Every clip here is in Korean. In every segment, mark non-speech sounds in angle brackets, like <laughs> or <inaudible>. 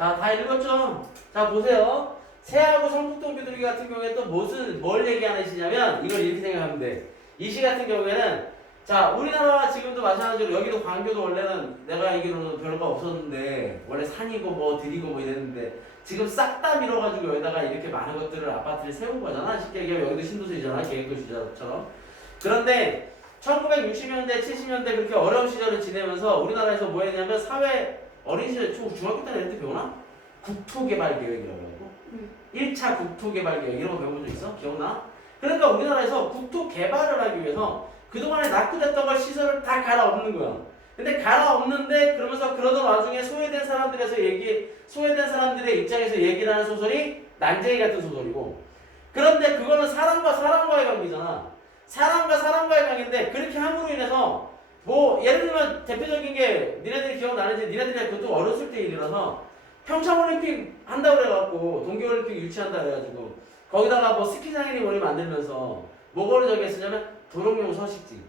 자, 다 읽었죠? 자, 보세요. 새하고 성북동 비둘기 같은 경우에 또 무슨, 뭘 얘기하는 시냐면, 이걸 이렇게 생각하면 돼. 이 시 같은 경우에는, 자, 우리나라와 지금도 마찬가지로, 여기도 광교도 원래는 내가 알기로는 별거 없었는데, 원래 산이고 뭐 들이고 뭐 이랬는데, 지금 싹 다 밀어가지고 여기다가 이렇게 많은 것들을 아파트를 세운 거잖아. 쉽게 얘기하면 여기도 신도시잖아. 계획도시처럼. 그런데 1960년대, 70년대 그렇게 어려운 시절을 지내면서 우리나라에서 뭐 했냐면 사회 어린 시절 중- 중학교 이런 데 배우나? 국토개발 계획이라고 하고 응. 1차 국토개발 계획 이런 거 배워본 적 있어? 기억나? 그러니까 우리나라에서 국토개발을 하기 위해서 그동안에 낙후됐던 걸 시설을 다 갈아엎는 거야. 근데 갈아엎는데 그러면서 그러던 와중에 소외된 사람들에서 얘기 소외된 사람들의 입장에서 얘기를 하는 소설이 난쟁이 같은 소설이고 그런데 그거는 사람과 사람과의 관계잖아. 사람과 사람과의 관계인데 그렇게 함으로 인해서 뭐 예를 들면 대표적인 게 니네들이 기억나는지 니네들이 그것도 어렸을 때 일이라서 평창올림픽 한다고 그래갖고 동계올림픽 유치한다 그래가지고 거기다가 뭐 스키장이니 뭐니 만들면서 뭐거를 저기 했으냐면 도롱뇽 서식지.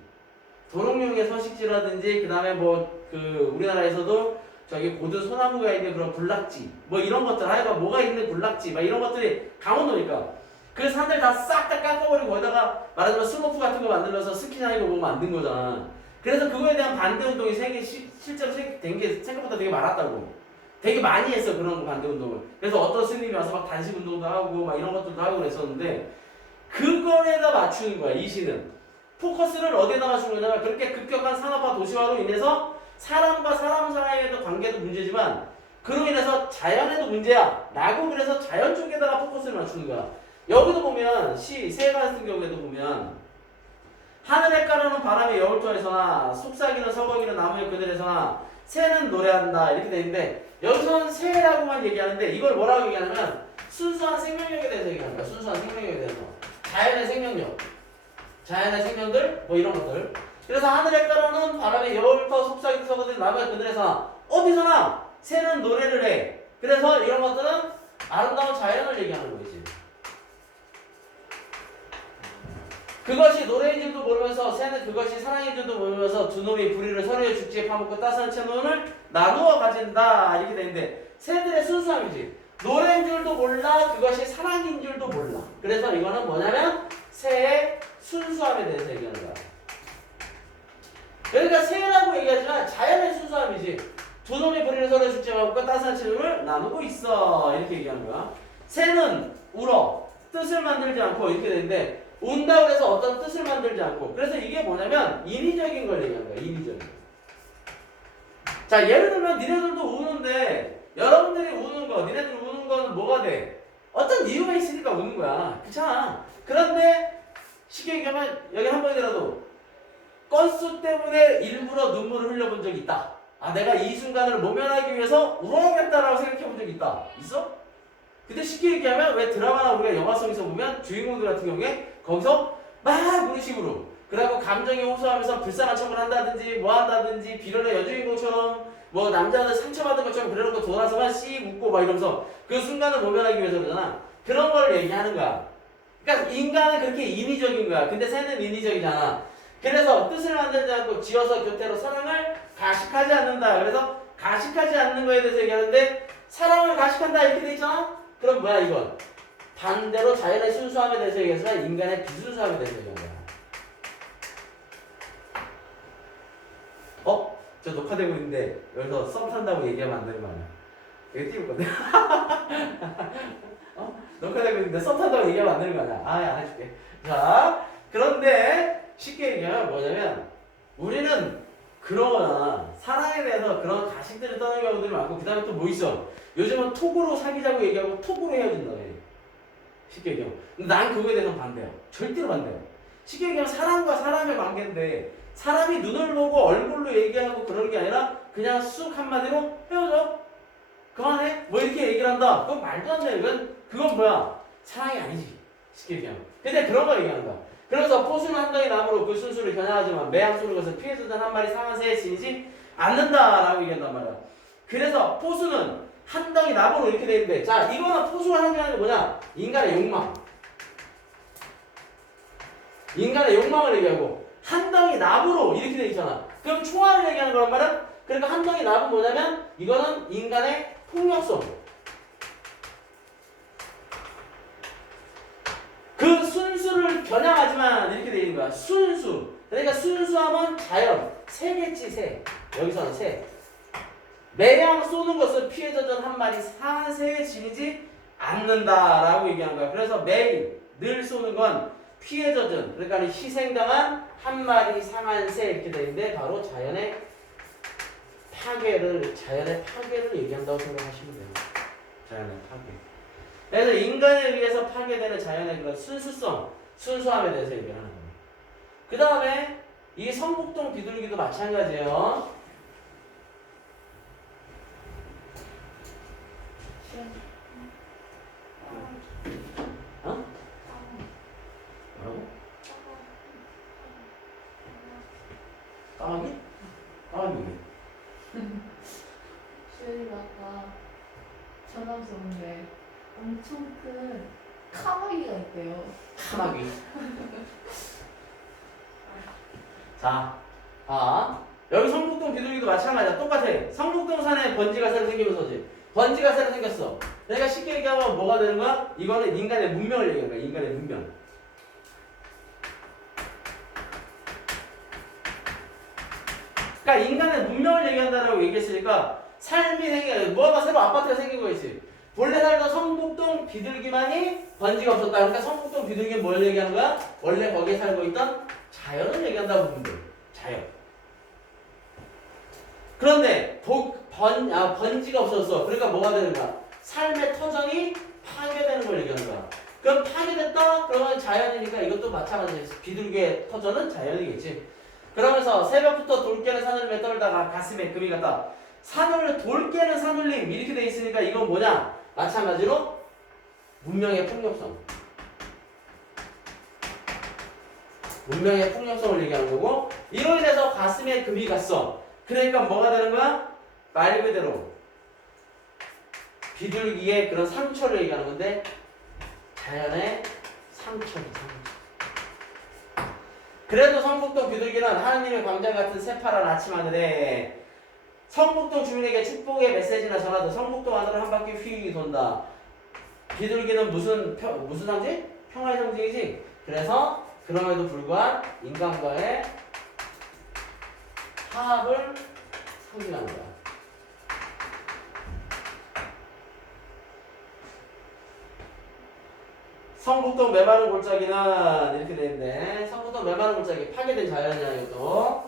도롱뇽의 서식지라든지 그 다음에 뭐 그 우리나라에서도 저기 고든 소나무가 있는 그런 군락지 뭐 이런 것들 하여간 뭐가 있는 군락지 막 이런 것들이 강원도니까 그 산들 다 싹 다 깎아버리고 거기다가 말하자면 스모프 같은 거 만들면서 스키장이고 뭐 만든 거잖아 그래서 그거에 대한 반대 운동이 시, 실제로 된 게 생각보다 되게 많았다고. 되게 많이 했어 그런 반대 운동을. 그래서 어떤 스님이 와서 막 단식 운동도 하고 막 이런 것들도 하고 그랬었는데 그거에다 맞추는 거야 이 시는 포커스를 어디에다 맞추는 거냐면 그렇게 급격한 산업화 도시화로 인해서 사람과 사람 사이에도 관계도 문제지만 그로 인해서 자연에도 문제야 라고 그래서 자연 쪽에다가 포커스를 맞추는 거야. 여기도 보면 시 세 같은 경우에도 보면 하늘에 깔아놓은 바람이 여울터에서나 속삭이는 서거기는 나무의 그늘에서나 새는 노래한다. 이렇게 돼 있는데 여기서는 새라고만 얘기하는데 이걸 뭐라고 얘기하냐면 순수한 생명력에 대해서 거야 순수한 생명력에 대해서. 자연의 생명력. 자연의 생명들 뭐 이런 것들. 그래서 하늘에 깔아놓은 바람에 여울터 속삭이는 서거기는 나무의 그늘에서나 어디서나 새는 노래를 해. 그래서 이런 것들은 아름다운 자연을 얘기하는 거지 그것이 노래인 줄도 모르면서 새는 그것이 사랑인 줄도 모르면서 두 놈이 부리를 서로의 죽지에 파묻고 따스한 채논을 나누어 가진다. 이렇게 되는데 새들의 순수함이지. 노래인 줄도 몰라 그것이 사랑인 줄도 몰라. 그래서 이거는 뭐냐면 새의 순수함에 대해서 얘기하는 거야. 그러니까 새라고 얘기하지만 자연의 순수함이지. 두 놈이 부리를 서로의 죽지에 파묻고 따스한 채논을 나누고 있어. 이렇게 얘기하는 거야. 새는 울어. 뜻을 만들지 않고 이렇게 되는데 운다 그래서 어떤 뜻을 만들지 않고. 그래서 이게 뭐냐면 인위적인 걸 얘기하는 거야 인위적인 자 예를 들면 니네들도 우는데 여러분들이 우는 거 니네들 우는 거는 뭐가 돼? 어떤 이유가 있으니까 우는 거야. 그렇잖아. 그런데 쉽게 얘기하면 여기 한 번이라도 건수 때문에 일부러 눈물을 흘려본 적이 있다. 아 내가 이 순간을 모면하기 위해서 울어야겠다라고 생각해 본 적이 있다. 있어? 근데 쉽게 얘기하면 왜 드라마나 우리가 영화성에서 보면 주인공들 같은 경우에 거기서 막 그런 식으로. 그래갖고 감정이 호소하면서 불쌍한 척을 한다든지 뭐 한다든지 비련의 여주인공처럼 뭐 남자들 상처받은 것처럼 그래놓고 돌아서만 씩 웃고 막 이러면서 그 순간을 모면하기 위해서 그러잖아. 그런 걸 얘기하는 거야. 그러니까 인간은 그렇게 인위적인 거야. 근데 새는 인위적이잖아. 그래서 뜻을 만들지 않고 지어서 교태로 사랑을 가식하지 않는다. 그래서 가식하지 않는 거에 대해서 얘기하는데 사랑을 가식한다 이렇게 돼 있잖아? 그럼 뭐야 이건 반대로 자연의 순수함에 대해서 얘기해서 인간의 비순수함에 대해서 얘기한 거야. 어? 저 녹화되고 있는데 여기서 썸 탄다고 얘기하면 안 되는 거 아니야? 이거 띄울 건데? <laughs> 어? 녹화되고 있는데 썸 탄다고 얘기하면 안 되는 거 아니야? 아, 안 해줄게. 자, 그런데 쉽게 얘기하면 뭐냐면 우리는 거잖아. 사랑에 대해서 그런 가식들을 떠는 경우들이 많고 그 다음에 또 뭐 있어? 요즘은 톡으로 사귀자고 얘기하고 톡으로 헤어진다 해. 쉽게 얘기하면. 난 그거에 대해서 반대야. 절대로 반대야. 쉽게 얘기하면 사람과 사람의 관계인데 사람이 눈을 보고 얼굴로 얘기하고 그러는 게 아니라 그냥 쑥 한마디로 헤어져. 그만해. 뭐 이렇게 얘기를 한다. 그건 말도 안 돼. 이건 그건 뭐야? 사랑이 아니지. 쉽게 얘기하면. 근데 그런 거 얘기하는 거야. 그래서 포수는 한 덩이 나무로 그 순수를 겨냥하지만 쏘는 것은 피해주던 한 마리 상한 새에 지니지 않는다라고 얘기한단 말이야. 그래서 포수는 한 덩이 나보고 이렇게 되는데 자 이거는 포수를 하는 게 뭐냐? 인간의 욕망. 인간의 욕망을 얘기하고 한 덩이 나무로 이렇게 되어 있잖아. 그럼 총알을 얘기하는 거란 말은 그러니까 한 덩이 나보 뭐냐면 이거는 인간의 폭력성. 그 순수를 겨냥하지만 이렇게 되어 있는 거야. 순수. 그러니까 순수함은 자연. 세계지세. 여기서는 세. 매양 쏘는 것은 피해 젖은 한 마리 새에 지니지 않는다라고 얘기한 거야. 그래서 매일 늘 쏘는 건 피해 젖은 그러니까 희생당한 한 마리 상한 새 이렇게 되는데 바로 자연의 파괴를 자연의 파괴를 얘기한다고 생각하시면 돼요. 자연의 파괴. 그래서 인간에 의해서 파괴되는 자연의 그런 순수성, 순수함에 대해서 얘기하는 거예요. 그 다음에 이 성북동 비둘기도 마찬가지예요. 어? 뭐라고? 까마귀? 까마귀 왜? 쉐리가 아까 줬는데 엄청 큰 카마귀가 있대요. 까마귀. 자, 아 여기 성북동 비둘기도 마찬가지야. 똑같아. 성북동 산에 번지가 새로 생기면서지. 번지가 새로 생겼어. 내가 쉽게 얘기하면 뭐가 되는 거야? 이거는 인간의 문명을 얘기하는 거야. 인간의 문명. 그러니까 인간의 문명을 얘기한다라고 얘기했으니까 삶이 생겨 뭐가 새로 아파트가 생긴 거겠지. 본래 살던 성북동 비둘기만이 번지가 없었다. 그러니까 성북동 비둘기는 뭘 얘기하는 거야? 원래 거기에 살고 있던 자연을 얘기한다고 보면 돼. 자연. 그런데 복, 번, 아, 번지가 없었어. 그러니까 뭐가 되는 거야? 삶의 터전이 파괴되는 걸 얘기하는 거야. 그럼 파괴됐다? 그러면 자연이니까 이것도 마찬가지지. 비둘기의 터전은 자연이겠지. 그러면서 새벽부터 돌 깨는 산울림에 떨다가 가슴에 금이 갔다. 산울, 돌 깨는 산울림 이렇게 돼 있으니까 이건 뭐냐? 마찬가지로 문명의 폭력성. 문명의 폭력성을 얘기하는 거고 이로 인해서 가슴에 금이 갔어. 그러니까 뭐가 되는 거야? 말 그대로 비둘기의 그런 상처를 얘기하는 건데 자연의 상처지 상처. 그래도 성북동 비둘기는 하나님의 광장 같은 새파란 아침 하늘에 성북동 주민에게 축복의 메시지나 전하듯 성북동 하늘을 한 바퀴 휘 돈다. 비둘기는 무슨 평, 무슨 상징? 평화의 상징이지. 그래서 그럼에도 불구하고 인간과의 화합을 상징하는 거야. 성북동 메마른 골짜기는 이렇게 되는데 성북동 메마른 골짜기 파괴된 자연이야 이것도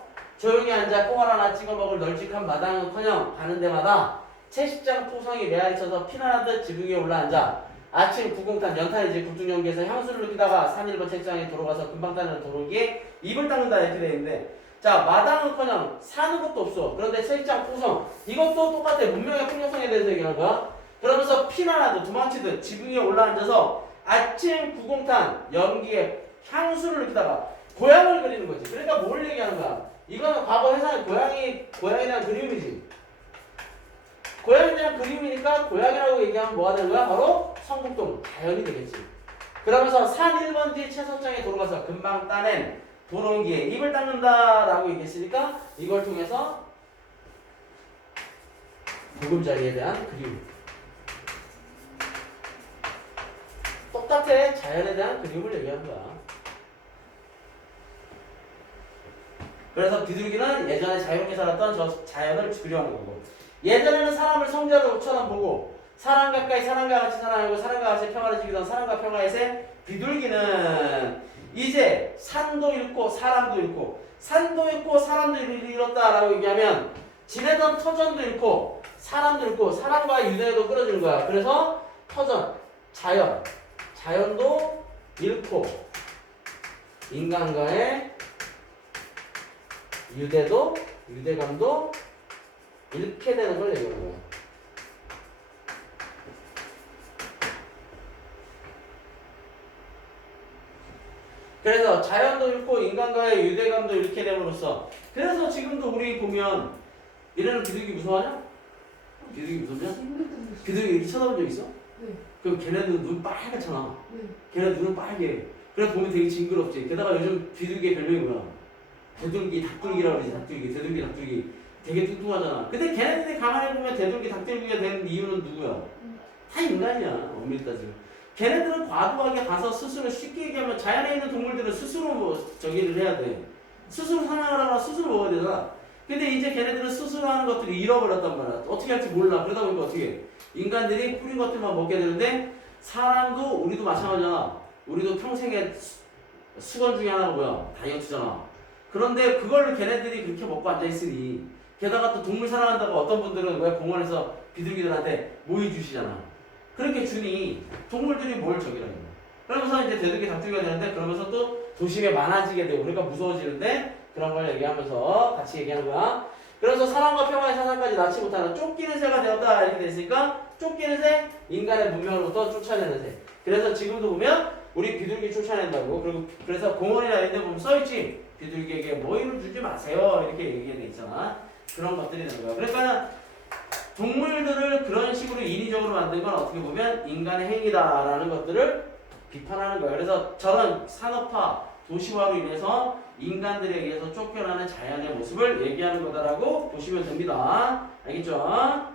조용히 앉아 하나 찍어 먹을 널찍한 마당은커녕 가는 데마다 채식장 토성이 메아리 쳐서 피난하듯 지붕 위에 올라앉아 아침 구공탄 연탄이지 굴뚝연기에서 향수를 느끼다가 산일보 책장에 돌아가서 금방 따는 도로기에 입을 닦는다 이렇게 돼 있는데 자 마당은커녕 사는 것도 없어. 그런데 채식장 토성 이것도 똑같아. 문명의 폭력성에 대해서 얘기하는 거야. 그러면서 피난하듯 도망치듯 지붕 위에 올라앉아서 아침 구공탄 연기에 향수를 느끼다가 고향을 그리는 거지. 그러니까 뭘 얘기하는 거야 이거는 과거 회사의 고양이 그리움이지. 고양이에 대한 그리움이니까 고양이라고 얘기하면 뭐가 되는 거야? 바로 성북동 자연이 되겠지. 그러면서 산 1번지 채석장에 돌아가서 금방 따낸 도롱기에 입을 닦는다라고 얘기했으니까 이걸 통해서 보금자리에 대한 그리움. 똑같아 자연에 대한 그리움을 얘기하는 거야. 그래서 비둘기는 예전에 자유롭게 살았던 저 자연을 그리워하는 거고 예전에는 사람을 성자로처럼 보고 사람 가까이 사람과 같이 살아가고 사람과 같이 평화를 지키던 사람과 평화의 새 비둘기는 이제 산도 잃고 사람도 잃고 산도 잃고 사람도 잃었다라고 얘기하면 지내던 터전도 잃고 사람도 잃고 사람과 유대도 끊어지는 거야. 그래서 터전 자연 자연도 잃고 인간과의 유대도 유대감도 잃게 되는 걸 얘기하는 거야. 그래서 자연도 잃고 인간과의 유대감도 잃게 됨으로써 그래서 지금도 우리 보면 이래는 비둘기 무서워하냐? 비둘기 무섭냐? 비둘기 이렇게 쳐다본 적 있어? 네. 그럼 걔네들 눈 빨갛잖아. 네. 걔네 눈은 빨개. 그래서 보면 되게 징그럽지. 게다가 요즘 비둘기의 별명이 뭐야? 대둘기, 닭둘기라고 그러지. 닭둘기, 대둘기, 닭둘기. 되게 뚱뚱하잖아. 근데 걔네들이 가만히 보면 대둘기, 닭둘기가 된 이유는 누구야? 다 인간이야. 엄밀히 따지면. 걔네들은 과도하게 가서 스스로 쉽게 얘기하면 자연에 있는 동물들은 스스로 뭐 저기를 해야 돼. 스스로 사냥을 하고 스스로 먹어야 되잖아. 근데 이제 걔네들은 스스로 하는 것들을 잃어버렸단 말이야. 어떻게 할지 몰라. 그러다 보니까 어떻게 해? 인간들이 뿌린 것들만 먹게 되는데 사람도 우리도 마찬가지잖아. 우리도 평생에 수- 수건 중에 하나가 뭐야? 다이어트잖아. 그런데 그걸 걔네들이 그렇게 먹고 앉아있으니 게다가 또 동물 사랑한다고 어떤 분들은 왜 공원에서 비둘기들한테 모이 주시잖아. 그렇게 주니 동물들이 뭘 저기라는 거야. 그러면서 이제 대들기 닥들기가 되는데 그러면서 또 도심에 많아지게 되고 그러니까 무서워지는데 그런 걸 얘기하면서 같이 얘기하는 거야. 그래서 사람과 평화의 사상까지 낳지 못하는 쫓기는 새가 되었다 이렇게 됐으니까 쫓기는 새 인간의 문명으로부터 쫓아내는 새. 그래서 지금도 보면 우리 비둘기 쫓아낸다고 그리고 그래서 공원이나 이런 데 보면 써있지 비둘기에게 모이를 주지 마세요 이렇게 얘기돼 있잖아. 그런 것들이 되는 거야. 그러니까 동물들을 그런 식으로 인위적으로 만든 건 어떻게 보면 인간의 행위다라는 것들을 비판하는 거예요. 그래서 저런 산업화, 도시화로 인해서 인간들에 의해서 쫓겨나는 자연의 모습을 얘기하는 거다라고 보시면 됩니다. 알겠죠?